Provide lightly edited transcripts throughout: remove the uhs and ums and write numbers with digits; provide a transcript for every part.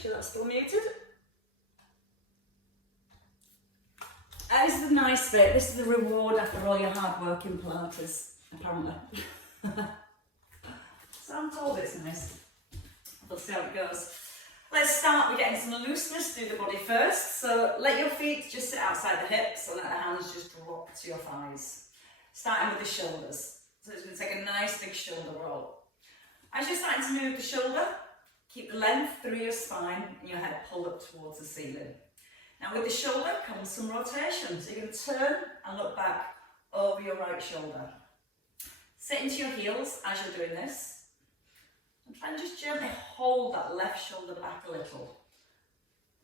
sure that's still muted. This is the nice bit. This is the reward after all your hard work in Pilates, apparently. So I'm told it's nice. We'll see how it goes. Let's start with getting some looseness through the body first. So let your feet just sit outside the hips and let the hands just drop to your thighs. Starting with the shoulders. So it's going to take a nice big shoulder roll. As you're starting to move the shoulder, keep the length through your spine and your head pulled up towards the ceiling. Now with the shoulder comes some rotation. So you're going to turn and look back over your right shoulder. Sit into your heels as you're doing this. And try and just gently hold that left shoulder back a little.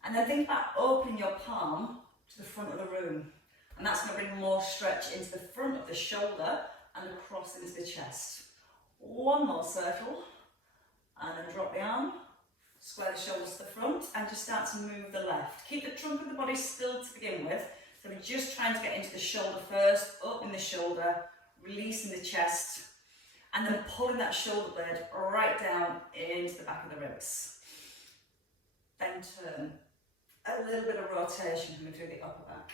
And then think about opening your palm to the front of the room. And that's going to bring more stretch into the front of the shoulder and across into the chest. One more circle. And then drop the arm. Square the shoulders to the front and just start to move the left. Keep the trunk of the body still to begin with. So we're just trying to get into the shoulder first, open the shoulder, releasing the chest, and then pulling that shoulder blade right down into the back of the ribs. Then turn. A little bit of rotation coming through the upper back.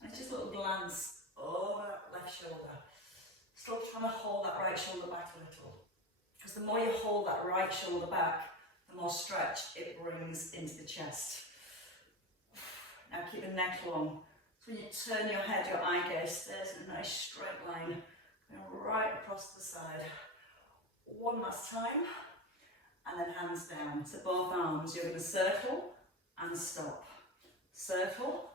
And it's just a little glance over that left shoulder. Still trying to hold that right shoulder back a little. Because the more you hold that right shoulder back, the more stretch it brings into the chest. Now keep the neck long. So when you turn your head, your eye gaze stays in a nice straight line, going right across the side. One last time, and then hands down. So both arms, you're going to circle and stop. Circle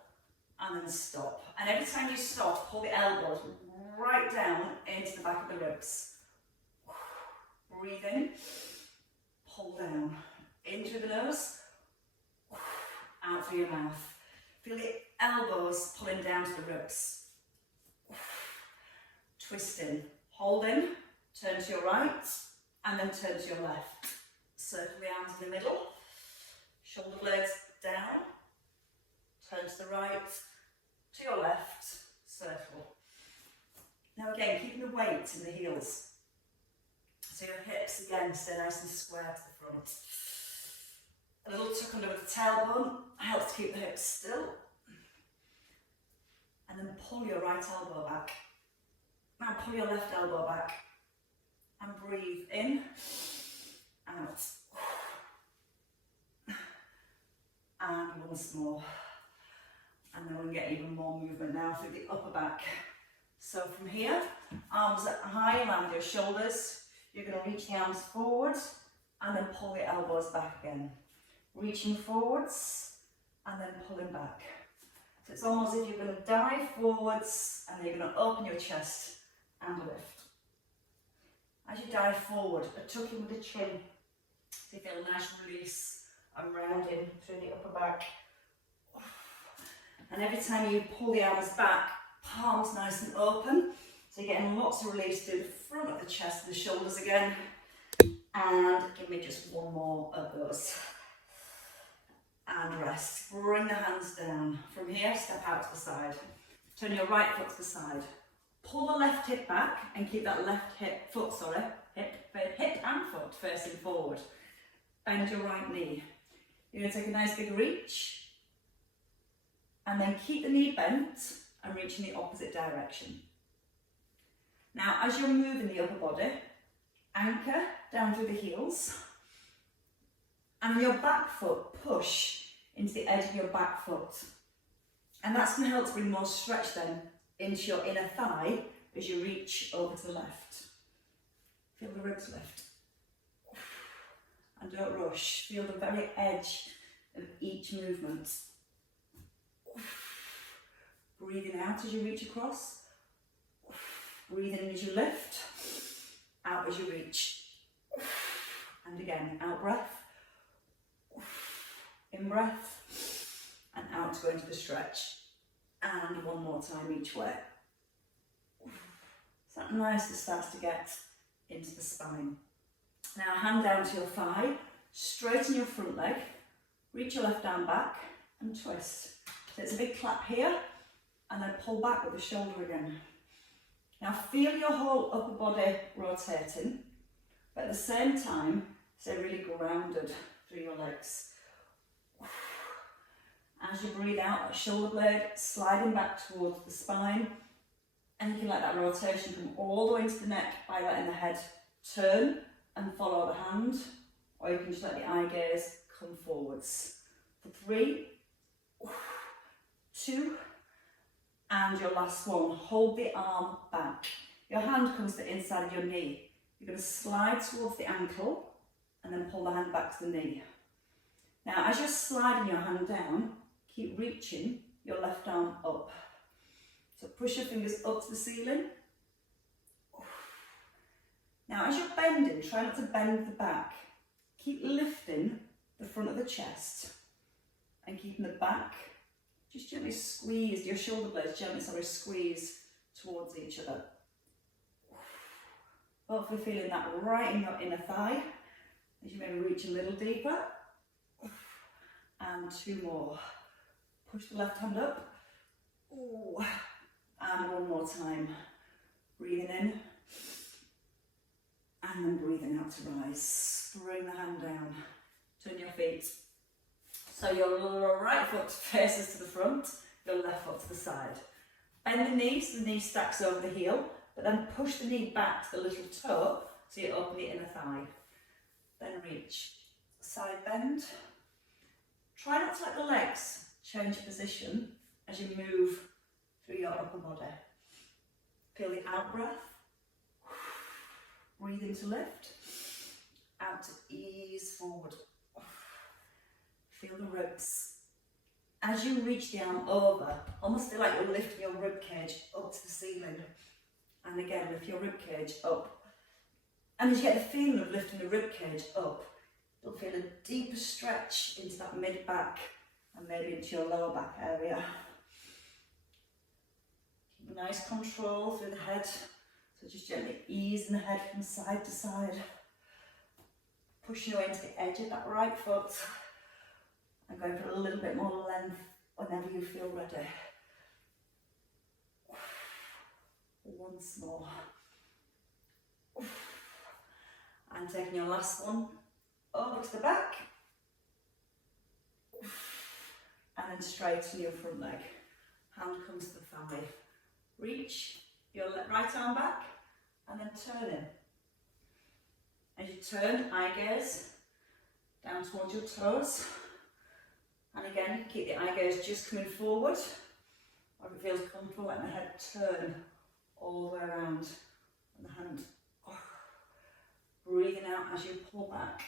and then stop. And every time you stop, pull the elbows right down into the back of the ribs. Breathe in. Pull down, in through the nose, out through your mouth. Feel the elbows pulling down to the ribs. Twist in, hold in, turn to your right, and then turn to your left. Circle the arms in the middle, shoulder blades down, turn to the right, to your left, circle. Now again, keeping the weight in the heels. So your hips again stay nice and square to the front. A little tuck under with the tailbone helps to keep the hips still. And then pull your right elbow back. Now pull your left elbow back. And breathe in, out. And once more. And then we'll get even more movement now through the upper back. So from here, arms up high, land your shoulders. You're going to reach the arms forward and then pull the elbows back again. Reaching forwards and then pulling back. So it's almost as if you're going to dive forwards and you're going to open your chest and lift. As you dive forward, a tuck in with the chin. So you feel a nice release and rounding through the upper back. And every time you pull the arms back, palms nice and open. So you're getting lots of release through the front of the chest and the shoulders again. And give me just one more of those. And rest. Bring the hands down. From here, step out to the side. Turn your right foot to the side. Pull the left hip back and keep that left hip and foot facing forward. Bend your right knee. You're going to take a nice big reach. And then keep the knee bent and reach in the opposite direction. Now, as you're moving the upper body, anchor down through the heels, and on your back foot, push into the edge of your back foot. And that's going to help to bring more stretch then into your inner thigh as you reach over to the left. Feel the ribs lift. And don't rush. Feel the very edge of each movement. Breathing out as you reach across. Breathing in as you lift, out as you reach. And again, out breath, in breath, and out to go into the stretch. And one more time each way. So that nicely starts to get into the spine. Now hand down to your thigh, straighten your front leg, reach your left arm back and twist. So it's a big clap here, and then pull back with the shoulder again. Now feel your whole upper body rotating, but at the same time, stay really grounded through your legs. As you breathe out, that shoulder blade sliding back towards the spine. And you can let that rotation come all the way into the neck by letting the head turn and follow the hand. Or you can just let the eye gaze come forwards. For 3, 2, and your last one. Hold the arm back. Your hand comes to the inside of your knee. You're going to slide towards the ankle and then pull the hand back to the knee. Now, as you're sliding your hand down, keep reaching your left arm up. So push your fingers up to the ceiling. Now, as you're bending, try not to bend the back. Keep lifting the front of the chest and keeping the back, just gently squeeze, your shoulder blades gently squeeze towards each other. Hopefully feeling that right in your inner thigh as you maybe reach a little deeper. And 2 more. Push the left hand up. Ooh. And 1 more time. Breathing in. And then breathing out to rise. Bring the hand down. Turn your feet. So your right foot faces to the front, your left foot to the side. Bend the knee so the knee stacks over the heel, but then push the knee back to the little toe so you open the inner thigh. Then reach. Side bend. Try not to let the legs change position as you move through your upper body. Feel the out breath. Breathe in to lift. Out to ease forward. Feel the ribs. As you reach the arm over, almost feel like you're lifting your rib cage up to the ceiling. And again, lift your rib cage up. And as you get the feeling of lifting the rib cage up, you'll feel a deeper stretch into that mid-back and maybe into your lower back area. Keep nice control through the head. So just gently easing the head from side to side. Pushing your way into the edge of that right foot. And going for a little bit more length whenever you feel ready. Once more. And taking your last one over to the back. And then straighten your front leg. Hand comes to the thigh. Reach your right arm back and then turn in. As you turn, eye gaze down towards your toes. And again, keep the eye gaze just coming forward. Or if it feels comfortable, let the head turn all the way around. And the hand breathing out as you pull back.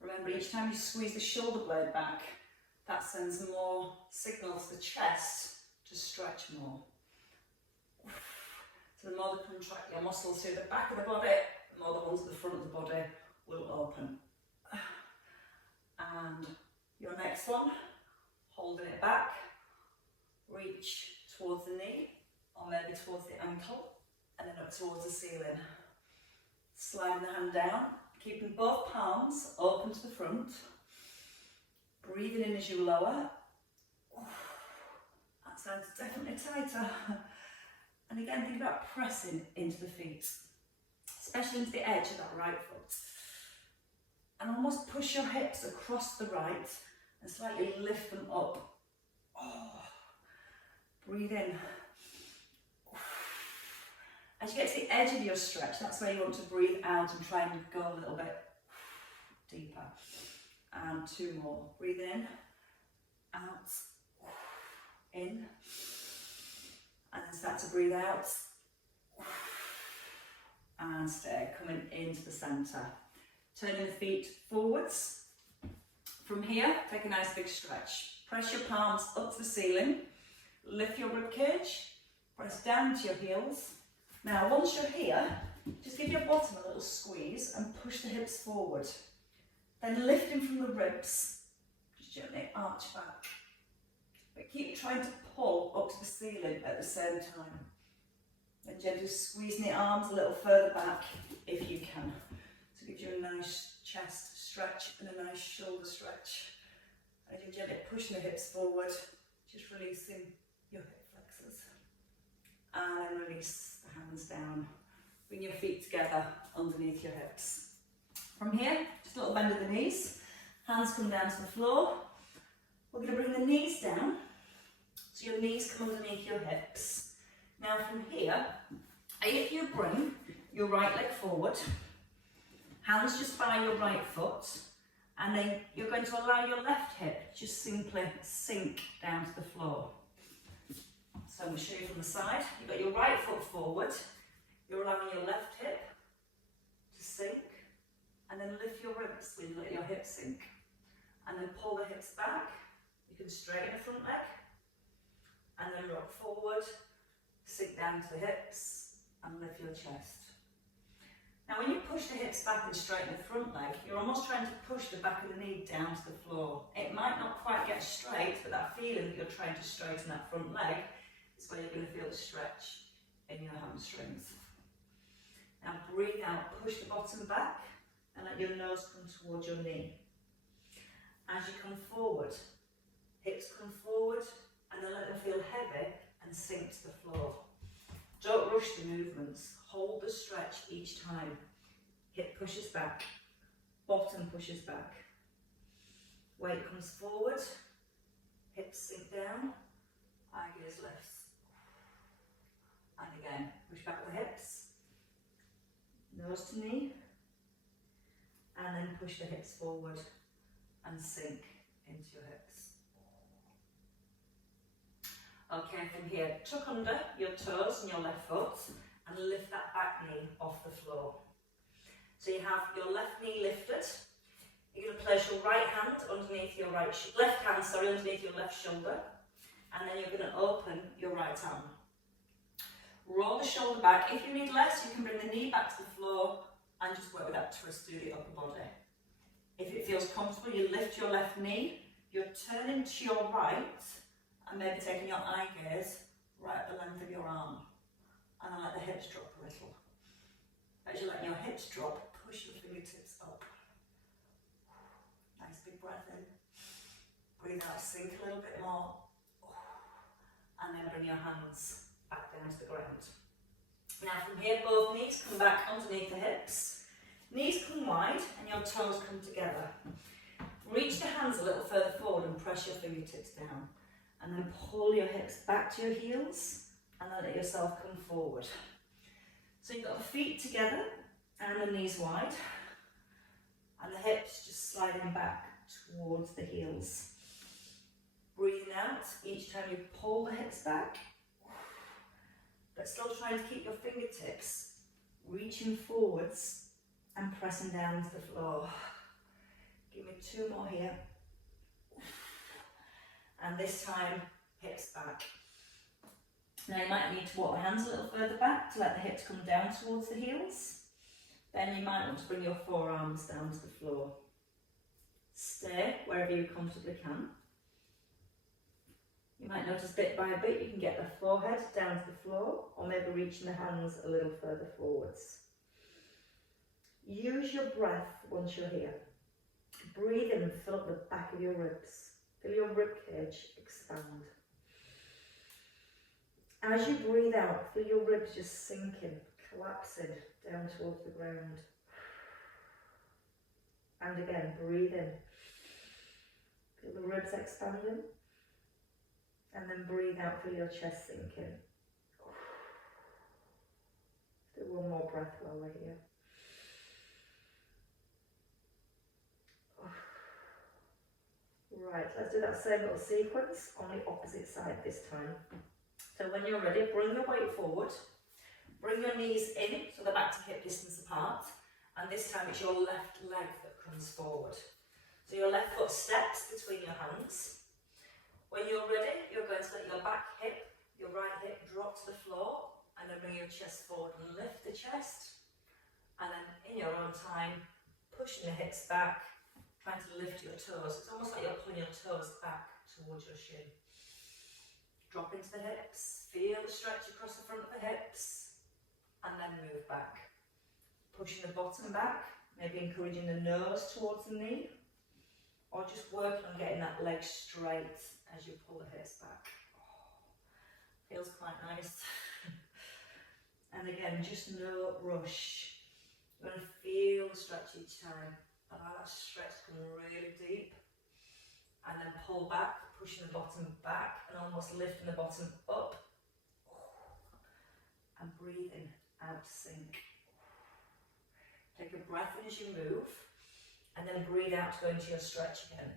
Remember, each time you squeeze the shoulder blade back, that sends more signal to the chest to stretch more. So the more you contract your muscles through the back of the body, the more the ones at the front of the body will open. And your next one, holding it back, reach towards the knee, or maybe towards the ankle, and then up towards the ceiling. Sliding the hand down, keeping both palms open to the front. Breathing in as you lower. That sounds definitely tighter. And again, think about pressing into the feet, especially into the edge of that right foot. And almost push your hips across the right and slightly lift them up. Breathe in. As you get to the edge of your stretch, that's where you want to breathe out and try and go a little bit deeper. And 2 more. Breathe in, out, in, and then start to breathe out. And stay, coming into the centre. Turning the feet forwards. From here, take a nice big stretch. Press your palms up to the ceiling. Lift your rib cage. Press down to your heels. Now, once you're here, just give your bottom a little squeeze and push the hips forward. Then lifting from the ribs, just gently arch back. But keep trying to pull up to the ceiling at the same time. Then gently squeezing the arms a little further back if you can. So it gives you a nice chest stretch and a nice shoulder stretch. And you're gently pushing the hips forward, just releasing your hip flexors. And then release the hands down. Bring your feet together underneath your hips. From here, just a little bend of the knees. Hands come down to the floor. We're going to bring the knees down. So your knees come underneath your hips. Now from here, if you bring your right leg forward, hands just by your right foot, and then you're going to allow your left hip just simply sink down to the floor. So I'm going to show you from the side. You've got your right foot forward, you're allowing your left hip to sink, and then lift your ribs when you let your hips sink. And then pull the hips back. You can straighten the front leg, and then rock forward, sink down to the hips, and lift your chest. Now when you push the hips back and straighten the front leg, you're almost trying to push the back of the knee down to the floor. It might not quite get straight, but that feeling that you're trying to straighten that front leg is where you're going to feel the stretch in your hamstrings. Now breathe out, push the bottom back, and let your nose come towards your knee. As you come forward, hips come forward, and then let them feel heavy and sink to the floor. Don't rush the movements. Hold the stretch each time. Hip pushes back, bottom pushes back. Weight comes forward, hips sink down, eye gaze lifts. And again, push back the hips, nose to knee, and then push the hips forward and sink into your hips. Okay, from here, tuck under your toes and your left foot and lift that back knee off the floor. So you have your left knee lifted. You're going to place your right hand underneath your left hand underneath your left shoulder, and then you're going to open your right arm. Roll the shoulder back. If you need less, you can bring the knee back to the floor and just work with that twist through the upper body. If it feels comfortable, you lift your left knee, you're turning to your right, and maybe taking your eye gaze right at the length of your arm. And then let the hips drop a little. As you let your hips drop, push the fingertips up. Nice big breath in. Breathe out, sink a little bit more. And then bring your hands back down to the ground. Now from here, both knees come back underneath the hips. Knees come wide and your toes come together. Reach the hands a little further forward and press your fingertips down. And then pull your hips back to your heels and then let yourself come forward. So you've got the feet together and the knees wide. And the hips just sliding back towards the heels. Breathing out each time you pull the hips back. But still trying to keep your fingertips reaching forwards and pressing down to the floor. Give me 2 more here. And this time, hips back. Now you might need to walk the hands a little further back to let the hips come down towards the heels. Then you might want to bring your forearms down to the floor. Stay wherever you comfortably can. You might notice bit by bit you can get the forehead down to the floor, or maybe reaching the hands a little further forwards. Use your breath once you're here. Breathe in and fill up the back of your ribs. Feel your rib cage expand. As you breathe out, feel your ribs just sinking, collapsing down towards the ground. And again, breathe in. Feel the ribs expanding. And then breathe out, feel your chest sinking. Do one more breath while we're here. Right, let's do that same little sequence on the opposite side this time. So when you're ready, bring your weight forward. Bring your knees in, so they're back to hip distance apart. And this time it's your left leg that comes forward. So your left foot steps between your hands. When you're ready, you're going to let your back hip, your right hip drop to the floor, and then bring your chest forward and lift the chest. And then in your own time, pushing the hips back, trying to lift your toes. It's almost like you're pulling your toes back towards your shin. Drop into the hips, feel the stretch across the front of the hips, and then move back. Pushing the bottom back, maybe encouraging the nose towards the knee, or just working on getting that leg straight as you pull the hips back. Feels quite nice. And again, just no rush. You're going to feel the stretch each time. Allow that stretch to come really deep. pull back, pushing the bottom back and almost lifting the bottom up. And breathing out to sink. Take a breath in as you move, and then breathe out to go into your stretch again.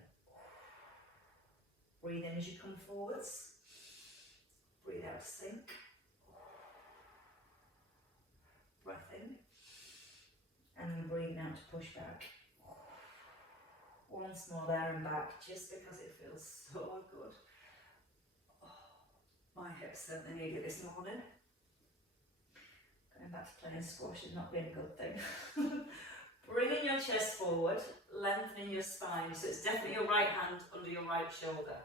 Breathe in as you come forwards. Breathe out to sink. Breath in. And then breathe out to push back. Once more there and back, just because it feels so good. My hips certainly need it this morning. Going back to playing squash has not been a good thing. Bringing your chest forward, lengthening your spine, so it's definitely your right hand under your right shoulder.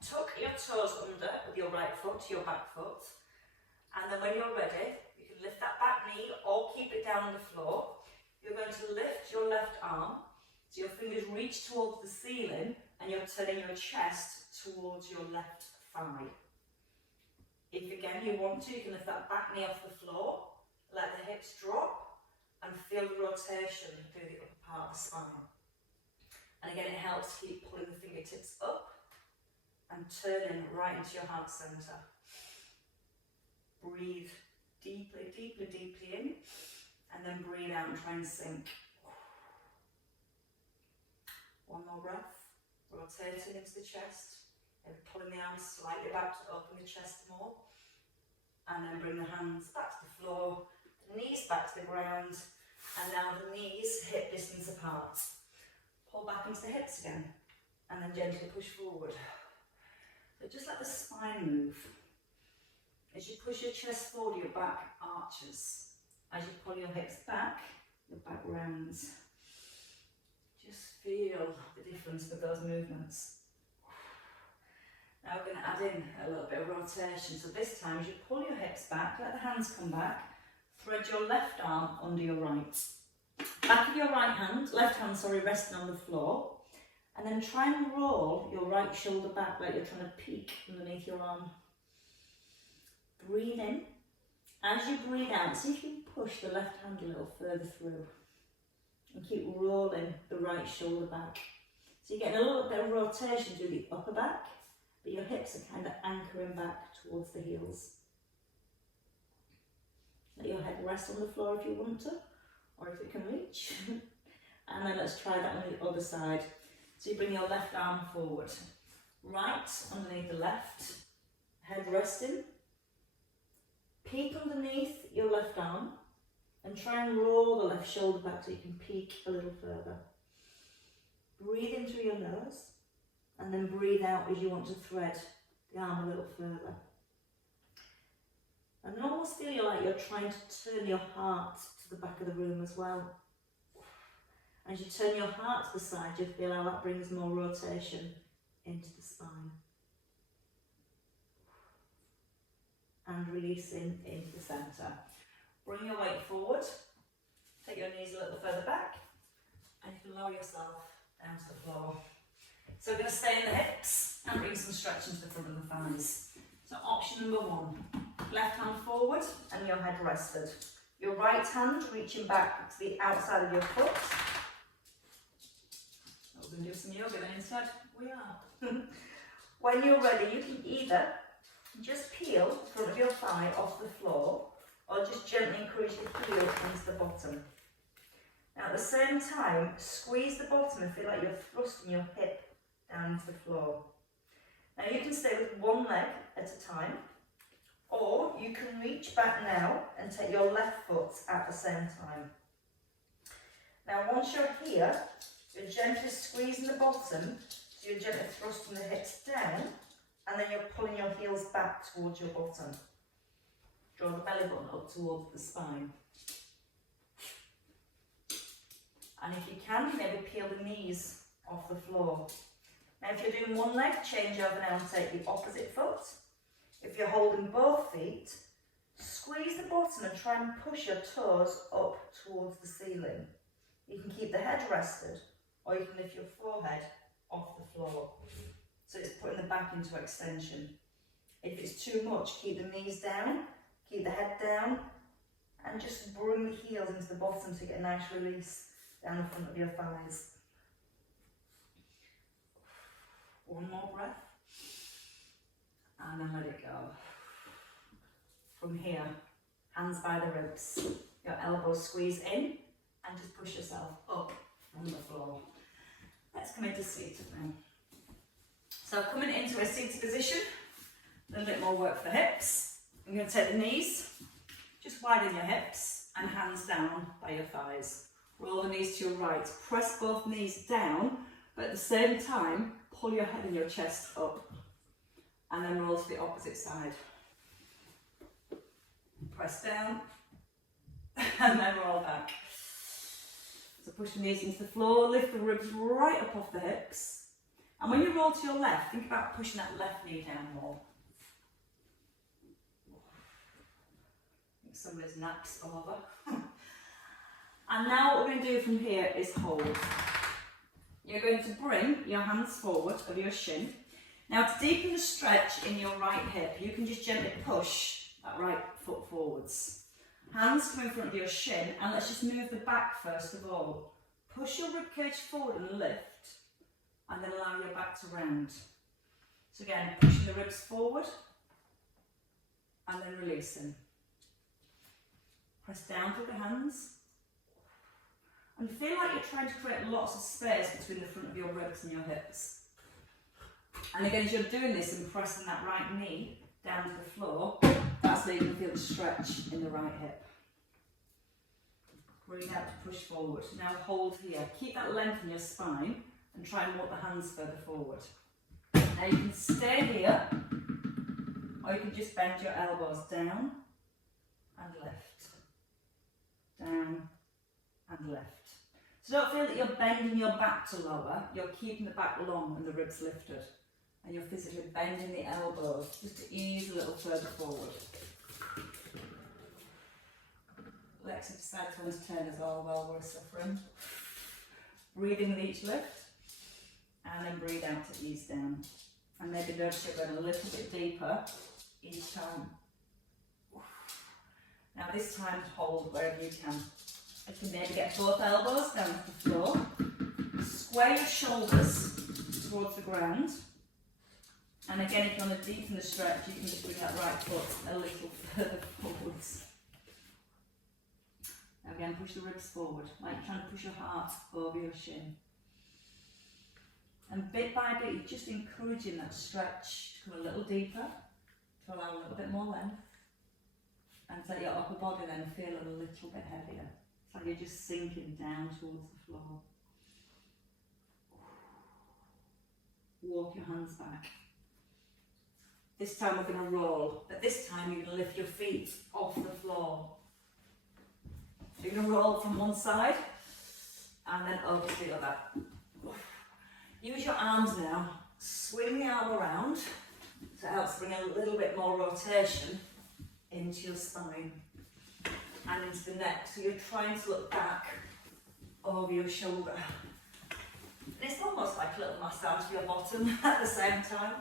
Tuck your toes under with your right foot to your back foot, and then when you're ready, you can lift that back knee or keep it down on the floor. You're going to lift your left arm, so your fingers reach towards the ceiling, and you're turning your chest towards your left thigh. If again you want to, you can lift that back knee off the floor, let the hips drop, and feel the rotation through the upper part of the spine. And again, it helps keep pulling the fingertips up and turning right into your heart centre. Breathe deeply, deeply, deeply in, and then breathe out and try and sink. One more breath, rotating into the chest. And pulling the arms slightly back to open the chest more. And then bring the hands back to the floor, the knees back to the ground, and now the knees hip distance apart. Pull back into the hips again, and then gently push forward. So just let the spine move. As you push your chest forward, your back arches. As you pull your hips back, your back rounds. Just feel the difference with those movements. Now we're going to add in a little bit of rotation. So this time, as you pull your hips back, let the hands come back, thread your left arm under your right. Back of your left hand, resting on the floor. And then try and roll your right shoulder back like you're trying to peek underneath your arm. Breathe in. As you breathe out, see if you can push the left hand a little further through. And keep rolling the right shoulder back. So you're getting a little bit of rotation through the upper back, but your hips are kind of anchoring back towards the heels. Let your head rest on the floor if you want to, or if it can reach. And then let's try that on the other side. So you bring your left arm forward, right underneath the left, head resting. Peek underneath your left arm, and try and roll the left shoulder back so you can peek a little further. Breathe in through your nose, and then breathe out as you want to thread the arm a little further. And almost feel like you're trying to turn your heart to the back of the room as well. As you turn your heart to the side, you feel how that brings more rotation into the spine. And releasing into the centre. Bring your weight forward, take your knees a little further back, and you can lower yourself down to the floor. So we're going to stay in the hips and bring some stretch into the front of the thighs. So option number one, left hand forward and your head rested. Your right hand reaching back to the outside of your foot. We're going to do some yoga then instead. We are. When you're ready, you can either just peel the front of your thigh off the floor, or just gently encourage the heel into the bottom. Now at the same time, squeeze the bottom and feel like you're thrusting your hip down into the floor. Now you can stay with one leg at a time, or you can reach back now and take your left foot at the same time. Now once you're here, you're gently squeezing the bottom, so you're gently thrusting the hips down, and then you're pulling your heels back towards your bottom. Draw the belly button up towards the spine. And if you can, maybe peel the knees off the floor. Now if you're doing one leg, change over now and take the opposite foot. If you're holding both feet, squeeze the bottom and try and push your toes up towards the ceiling. You can keep the head rested, or you can lift your forehead off the floor. So it's putting the back into extension. If it's too much, keep the knees down, keep the head down, and just bring the heels into the bottom to get a nice release down the front of your thighs. One more breath. And then let it go. From here, hands by the ribs. Your elbows squeeze in and just push yourself up from the floor. Let's come into seated now. So coming into a seated position, a little bit more work for the hips. I'm going to take the knees, just widen your hips and hands down by your thighs. Roll the knees to your right. Press both knees down, but at the same time, pull your head and your chest up. And then roll to the opposite side. Press down, and then roll back. So push the knees into the floor, lift the ribs right up off the hips. And when you roll to your left, think about pushing that left knee down more. I think somebody's naps over. And now what we're going to do from here is hold. You're going to bring your hands forward of your shin. Now to deepen the stretch in your right hip, you can just gently push that right foot forwards. Hands come in front of your shin, and let's just move the back first of all. Push your ribcage forward and lift, and then allow your back to round. So again, pushing the ribs forward, and then releasing. Press down through the hands, and feel like you're trying to create lots of space between the front of your ribs and your hips. And again, as you're doing this and pressing that right knee down to the floor, that's where you can feel the stretch in the right hip. Breathe out to push forward. Now hold here. Keep that length in your spine and try and walk the hands further forward. Now you can stay here, or you can just bend your elbows down and lift. Down and lift. So don't feel that you're bending your back to lower, you're keeping the back long and the ribs lifted. And you're physically bending the elbows just to ease a little further forward. Legs into side turns turn as well while we're suffering. Breathing with each lift. And then breathe out to ease down. And maybe notice you're going a little bit deeper each time. Now this time hold wherever you can. You can maybe get both elbows down to the floor. Square your shoulders towards the ground. And again, if you want to deepen the stretch, you can just bring that right foot a little further forwards. Now again, push the ribs forward, like you're trying to push your heart over your shin. And bit by bit, you're just encouraging that stretch to come a little deeper, to allow a little bit more length. And let your upper body then feel a little bit heavier. It's like you're just sinking down towards the floor. Walk your hands back. This time we're going to roll, but this time you're going to lift your feet off the floor. So you're going to roll from one side and then over to the other. Use your arms now. Swing the arm around to help bring a little bit more rotation into your spine and into the neck. So you're trying to look back over your shoulder. And it's almost like a little massage for your bottom at the same time.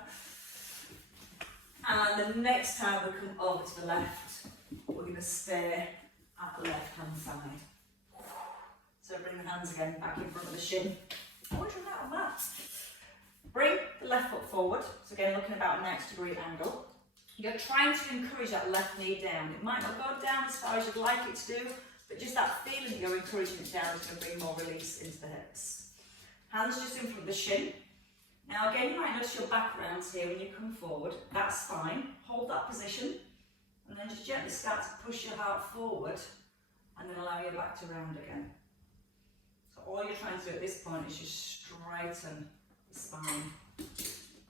And the next time we come over to the left, we're going to stay at the left hand side. So bring the hands again back in front of the shin. I wish we had on that. Bring the left foot forward. So again, looking about a 90-degree angle. You're trying to encourage that left knee down. It might not go down as far as you'd like it to do, but just that feeling you're encouraging it down is going to bring more release into the hips. Hands just in front of the shin. Now again, you might notice your back rounds here when you come forward. That's fine. Hold that position and then just gently start to push your heart forward and then allow your back to round again. So all you're trying to do at this point is just straighten the spine.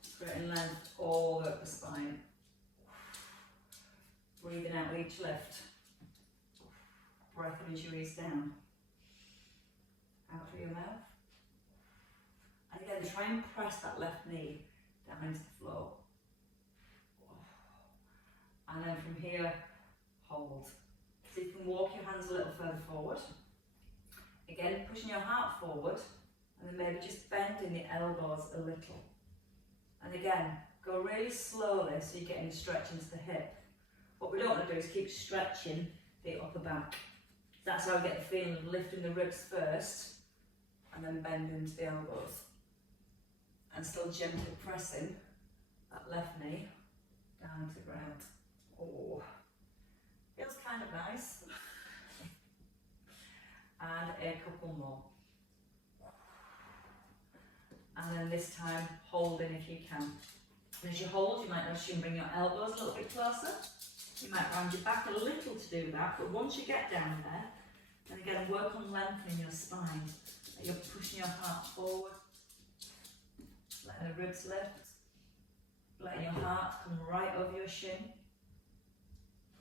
Straighten length all over the spine. Breathing out with each lift. Breath in as you ease down. Out through your mouth. And again, try and press that left knee down into the floor. And then from here, hold. So you can walk your hands a little further forward. Again, pushing your heart forward, and then maybe just bending the elbows a little. And again, go really slowly so you're getting a stretch into the hip. What we don't want to do is keep stretching the upper back. That's how we get the feeling of lifting the ribs first, and then bending to the elbows. and still gently pressing that left knee down to the ground. Oh, feels kind of nice. And a couple more. And then this time, holding if you can. And as you hold, you might notice you can bring your elbows a little bit closer. You might round your back a little to do that, but once you get down there, then again, work on lengthening your spine. That you're pushing your heart forward, letting the ribs lift, letting your heart come right over your shin.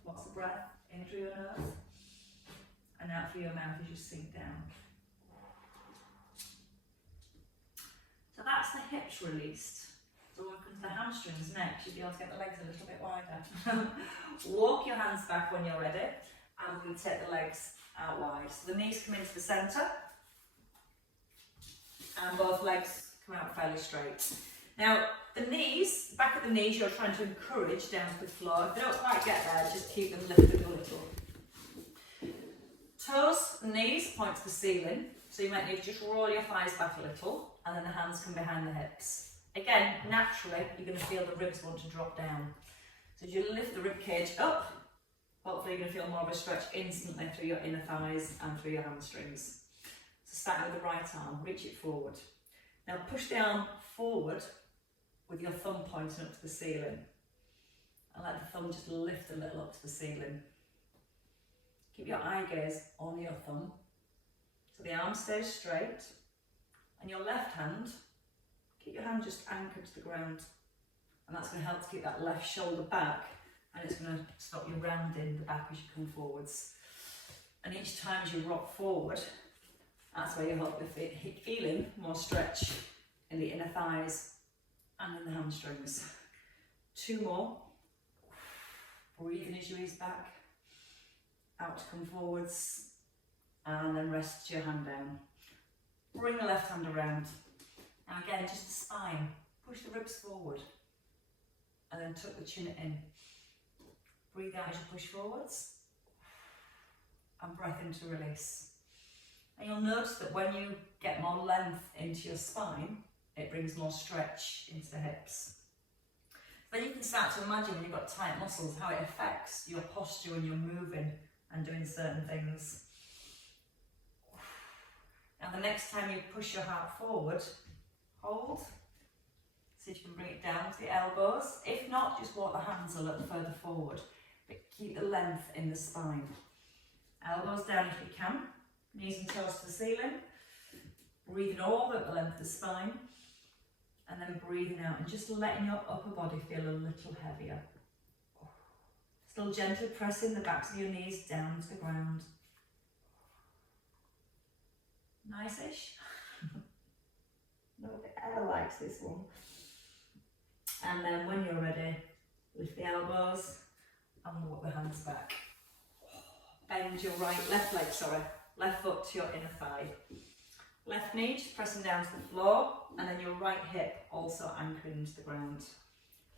Lots of breath in through your nose, and out through your mouth as you sink down. So that's the hips released. So when we come to the hamstrings next, you'll be able to get the legs a little bit wider. Walk your hands back when you're ready, and we'll take the legs out wide. So the knees come into the centre, and both legs come out fairly straight. Now, the knees, back of the knees, you're trying to encourage down to the floor. If they don't quite get there, just keep them lifted a little. Toes and knees point to the ceiling, so you might need to just roll your thighs back a little, and then the hands come behind the hips. Again, naturally, you're going to feel the ribs want to drop down. So as you lift the rib cage up, hopefully you're going to feel more of a stretch instantly through your inner thighs and through your hamstrings. So starting with the right arm, reach it forward. Now push the arm forward with your thumb pointing up to the ceiling. And let the thumb just lift a little up to the ceiling. Keep your eye gaze on your thumb, so the arm stays straight. And your left hand, keep your hand just anchored to the ground. And that's going to help to keep that left shoulder back, and it's going to stop you rounding the back as you come forwards. And each time as you rock forward, that's where you hope you're feeling more stretch in the inner thighs and in the hamstrings. 2 more. Breathing as you ease back. Out to come forwards, and then rest your hand down. Bring the left hand around. Now again, just the spine. Push the ribs forward, and then tuck the chin in. Breathe out as you push forwards, and breath into release. And you'll notice that when you get more length into your spine, it brings more stretch into the hips. Then you can start to imagine when you've got tight muscles how it affects your posture when you're moving and doing certain things. Now the next time you push your heart forward, hold. See if you can bring it down to the elbows. If not, just walk the hands a little further forward, but keep the length in the spine. Elbows down if you can, knees and toes to the ceiling. Breathing all the length of the spine, and then breathing out and just letting your upper body feel a little heavier. Still gently pressing the backs of your knees down to the ground. Nice-ish. Nobody ever likes this one. And then when you're ready, lift the elbows and walk the hands back. Bend your left foot to your inner thigh. Left knee just pressing down to the floor, and then your right hip also anchoring into the ground.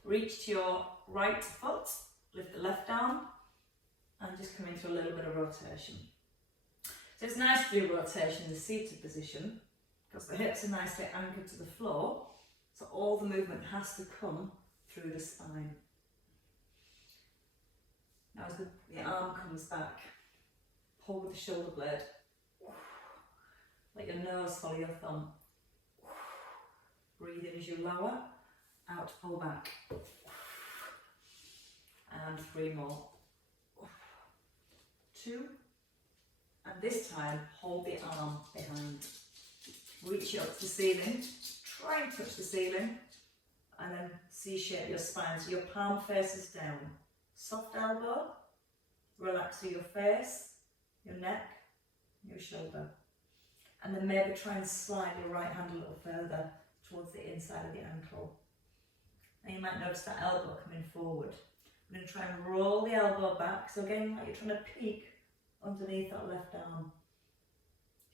Reach to your right foot, lift the left arm, and just come into a little bit of rotation. So it's nice to do rotation in the seated position, because the hips are nicely anchored to the floor, so all the movement has to come through the spine. Now as the arm comes back, pull with the shoulder blade. Let your nose follow your thumb. Breathe in as you lower, out to pull back. And 3 more. 2. And this time, hold the arm behind. Reach it up to the ceiling. Try and touch the ceiling. And then C-shape your spine. So your palm faces down. Soft elbow. Relax through your face, your neck, your shoulder. And then maybe try and slide your right hand a little further towards the inside of the ankle. And you might notice that elbow coming forward. I'm going to try and roll the elbow back. So again, like you're trying to peek underneath that left arm.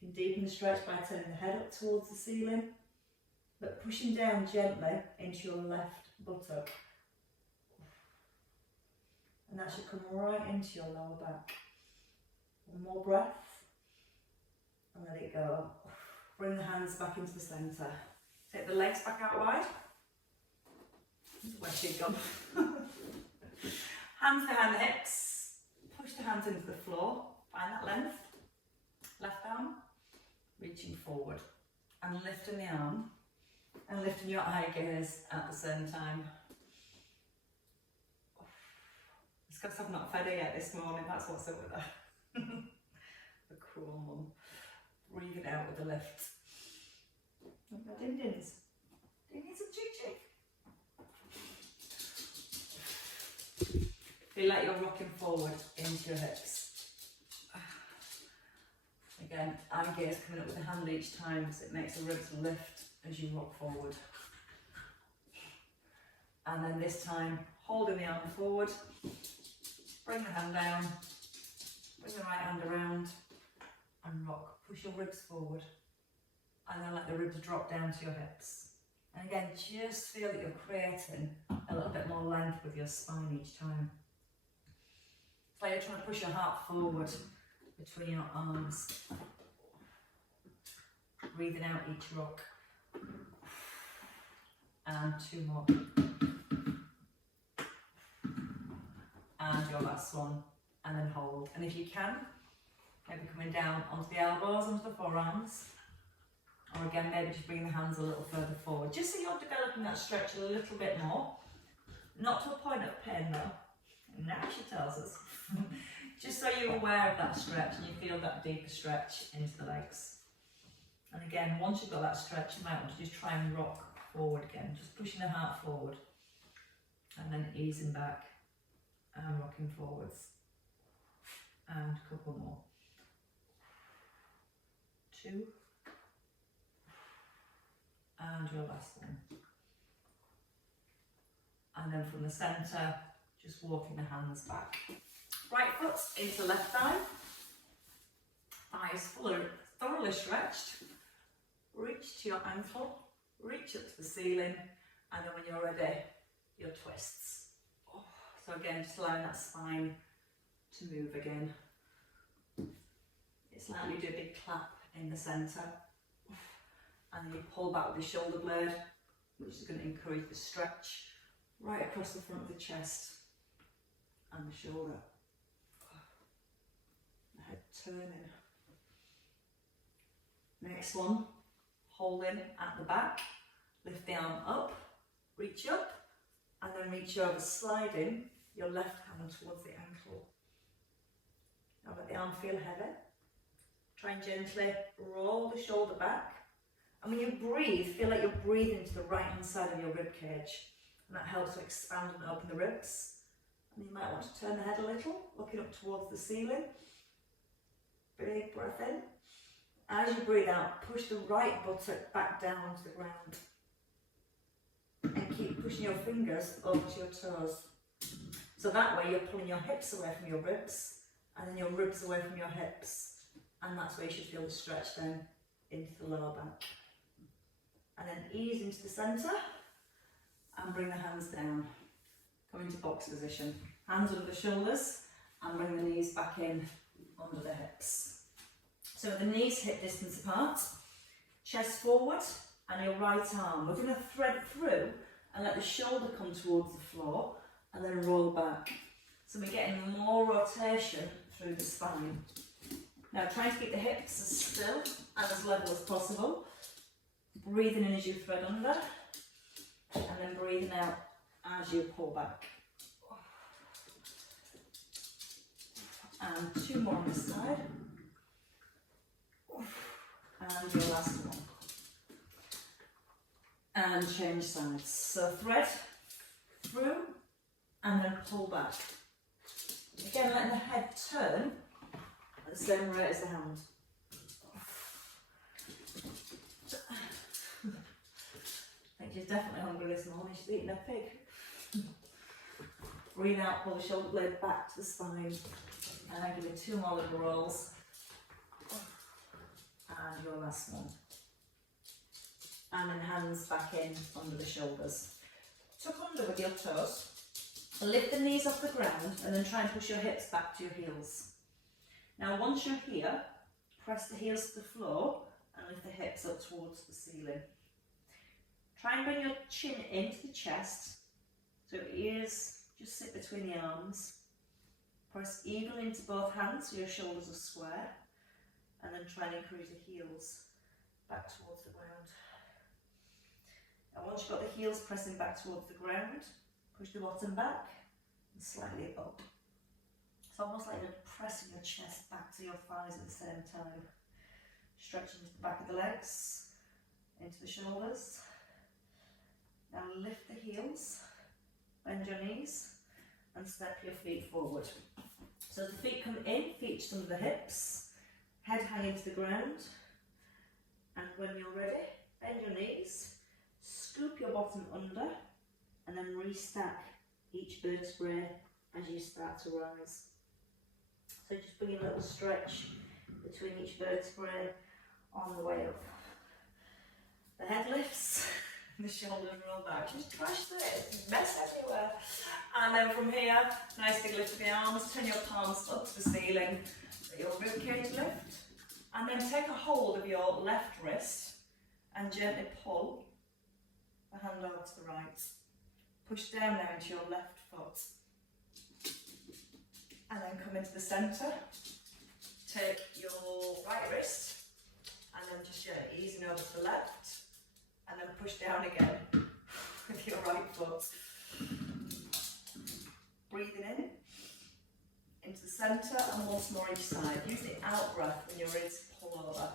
You can deepen the stretch by turning the head up towards the ceiling, but pushing down gently into your left buttock. And that should come right into your lower back. 1 more breath. And let it go. Bring the hands back into the centre. Take the legs back out wide. Where's she gone? Hands behind the hips. Push the hands into the floor. Find that length. Left arm, reaching forward. And lifting the arm. And lifting your eye gaze at the same time. It's because I've not fed her yet this morning, that's what's up with her. The cool mum. Breathe it out with the lift. Din-dins. Din-dins and chick-chick. Feel like you're rocking forward into your hips. Again, eye gaze coming up with the hand each time, so it makes the ribs lift as you rock forward. And then this time, holding the arm forward, bring the hand down, bring the right hand around, and rock. Push your ribs forward, and then let the ribs drop down to your hips. And again, just feel that you're creating a little bit more length with your spine each time. It's like you're trying to push your heart forward between your arms. Breathing out each rock. And 2 more. And your last one. And then hold. And if you can, maybe coming down onto the elbows, onto the forearms. Or again, maybe just bring the hands a little further forward. Just so you're developing that stretch a little bit more. Not to a point of pain though. Now she tells us. Just so you're aware of that stretch and you feel that deeper stretch into the legs. And again, once you've got that stretch, you might want to just try and rock forward again. Just pushing the heart forward. And then easing back and rocking forwards. And a couple more. 2. And your last one. And then from the centre, just walking the hands back. Right foot into left thigh. Thighs thoroughly stretched. Reach to your ankle, reach up to the ceiling, and then when you're ready, your twists. Oh, so again, just allowing that spine to move again. It's like you do a big clap in the centre, and then you pull back with the shoulder blade, which is going to encourage the stretch right across the front of the chest and the shoulder. The head turning. Next one, holding at the back, lift the arm up, reach up, and then reach over, sliding your left hand towards the ankle. Now let the arm feel heavy. Try and gently roll the shoulder back. And when you breathe, feel like you're breathing to the right hand side of your rib cage. And that helps to expand and open the ribs. And you might want to turn the head a little, looking up towards the ceiling. Big breath in. As you breathe out, push the right buttock back down onto the ground. And keep pushing your fingers over to your toes. So that way you're pulling your hips away from your ribs, and then your ribs away from your hips. And that's where you should feel the stretch then into the lower back. And then ease into the centre, and bring the hands down. Come into box position. Hands under the shoulders, and bring the knees back in under the hips. So the knees hip distance apart, chest forward, and your right arm. We're going to thread through and let the shoulder come towards the floor, and then roll back. So we're getting more rotation through the spine. Now try to keep the hips as still and as level as possible. Breathing in as you thread under, and then breathing out as you pull back. And 2 more on this side. And your last one. And change sides. So thread through and then pull back. Again, letting the head turn at the same rate as the hand. I think she's definitely hungry this morning. She's eating a pig. Breathe out, pull the shoulder blade back to the spine. And then give it 2 more little rolls. And your last one. And then hands back in under the shoulders. Tuck under with your toes. Lift the knees off the ground and then try and push your hips back to your heels. Now once you're here, press the heels to the floor and lift the hips up towards the ceiling. Try and bring your chin into the chest, so ears just sit between the arms. Press evenly into both hands so your shoulders are square, and then try and encourage the heels back towards the ground. And once you've got the heels pressing back towards the ground, push the bottom back and slightly up. It's almost like you're pressing your chest back to your thighs at the same time. Stretching into the back of the legs, into the shoulders. Now lift the heels, bend your knees, and step your feet forward. So as the feet come in, feet just under the hips, head high into the ground. And when you're ready, bend your knees, scoop your bottom under, and then restack each vertebrae as you start to rise. So just bring a little stretch between each vertebrae on the way up. The head lifts, and the shoulders roll back. Just crush it, mess everywhere. And then from here, nice big lift of the arms, turn your palms up to the ceiling, let your ribcage lift. And then take a hold of your left wrist and gently pull the hand over to the right. Push down now into your left foot. And then come into the centre. Take your right wrist and then just gently easing over to the left. And then push down again with your right foot. Breathing in, into the centre, and once more each side. Use the out breath when you're ready to pull over.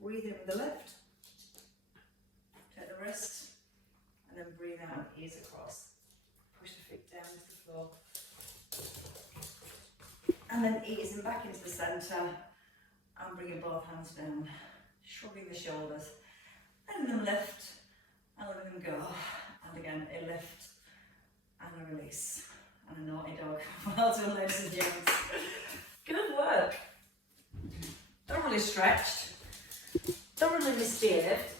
Breathe in with the lift. Take the wrist, and then breathe out and ease across. Push the feet down to the floor. And then easing back into the centre, and bringing both hands down. Shrugging the shoulders. Letting them lift, and letting them go. And again, a lift and a release. And a naughty dog. Well done, ladies and gents. Good work. Thoroughly stretched, thoroughly misbehaved,